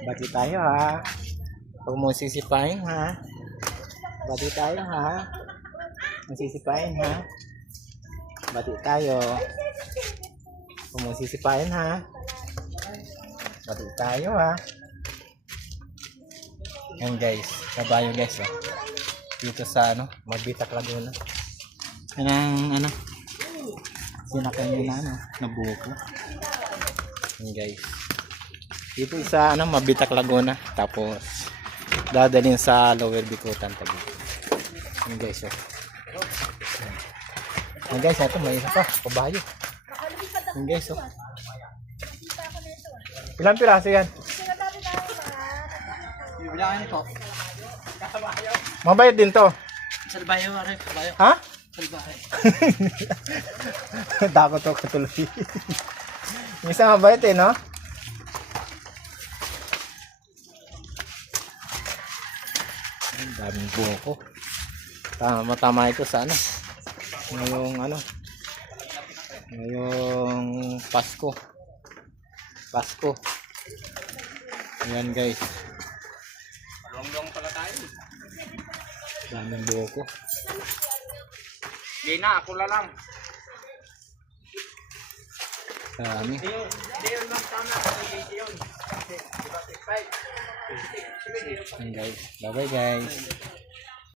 Bati tayo ha. Huwag mo sisipain ha. Bati tayo ha. Masisipain ha. Bati tayo. Huwag mo sisipain ha. Bati tayo ha. Yan guys. Kabayo guys oh. Dito sa ano. Magbitak Laguna. Yan ang ano. Sinakay nyo na ano. Nabuko. Yan guys. Dito sa ano, Mabitak Laguna. Tapos dadalhin sa Lower Bicutan tabi. Yan guys oh. Yan guys, ito may isa pa, kabayo. Yan guys oh. Ilang piraso yan? Bilangan po. Mabayad din to. Salbayo, are, salbayo. Ha? Salbayo. Dako to katuloy. Yung isa mabayad eh, no? Ang daming buko. Tama ito sa ano. Ngayong ano. Ngayong Pasko. Pasko. Ayan guys. Long-long pala tayo. Daming buko. Hindi na, ako lang. Dami. Diyon lang tama. Diyon. Ayan guys. Bye bye guys.